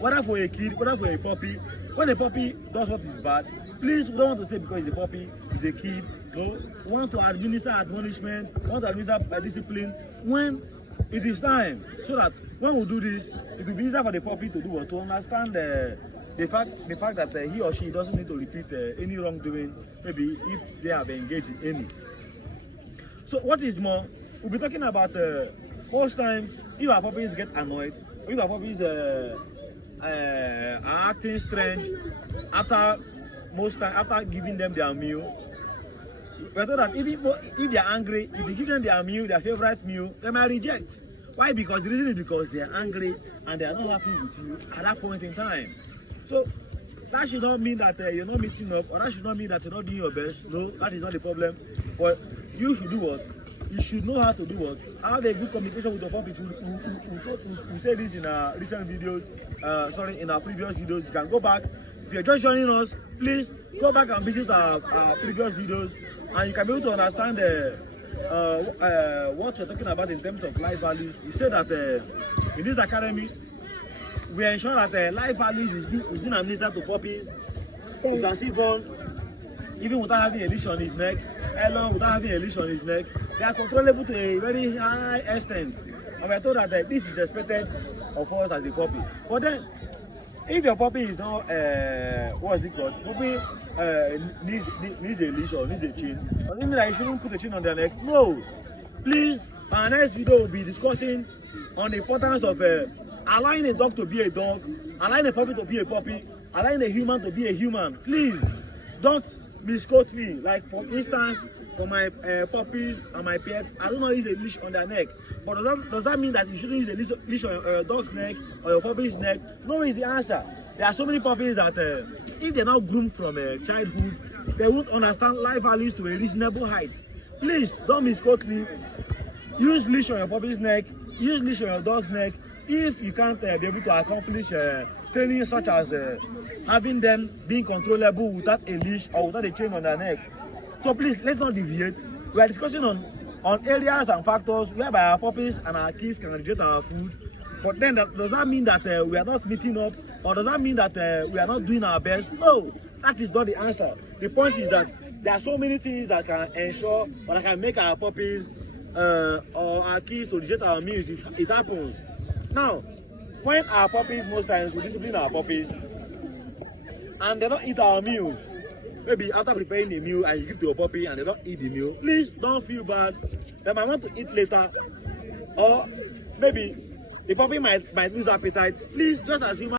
whether for a kid, whether for a puppy, when a puppy does what is bad, please, we don't want to say because it's a puppy, it's a kid, no, we want to administer admonishment, we want to administer discipline when it is time, so that when we do this, it will be easier for the puppy to do what, to understand the fact that he or she doesn't need to repeat any wrongdoing, maybe if they have engaged in any. So what is more, we'll be talking about most times if our puppies get annoyed, or if our puppies are acting strange after giving them their meal. We're told that if they are angry, if you give them their meal, their favorite meal, they might reject. Why? Because the reason is because they are angry and they are not happy with you at that point in time. So that should not mean that you're not meeting up, or that should not mean that you're not doing your best. No, that is not the problem. But you should do what? You should know how to do what? Have a good communication with your puppy. We say this in our recent videos, in our previous videos. You can go back. If you're just joining us, please go back and visit our previous videos, and you can be able to understand what we're talking about in terms of life values. We say that in this academy, we ensure that life values is being administered to puppies. You can see Vaughn, even without having a leash on his neck, Elon without having a leash on his neck, they are controllable to a very high extent. And we're told that this is expected of us as a puppy. But then, if your puppy is not, what is it called? Puppy needs a leash or needs a chain. Doesn't mean that you shouldn't put a chain on their neck. No. Please, our next video will be discussing on the importance of allowing a dog to be a dog, allowing a puppy to be a puppy, allowing a human to be a human. Please, don't misquote me. Like, for instance, for my puppies and my pets, I don't know use a leash on their neck. But does that mean that you shouldn't use a leash on your dog's neck or your puppy's neck? No is the answer. There are so many puppies that if they're not groomed from childhood, they won't understand life values to a reasonable height. Please, don't misquote me. Use leash on your puppy's neck, use leash on your dog's neck, if you can't be able to accomplish training such as having them being controllable without a leash or without a chain on their neck. So please, let's not deviate. We are discussing on areas and factors whereby our puppies and our kids can reject our food. But then does that mean that we are not meeting up, or does that mean that we are not doing our best? No, that is not the answer. The point is that there are so many things that can ensure or that can make our puppies or our kids to reject our meals. It happens. Now, when our puppies, most times we discipline our puppies and they don't eat our meals, maybe after preparing a meal and you give to your puppy and they don't eat the meal, please don't feel bad. They might want to eat later, or maybe the puppy might lose appetite. Please, just as human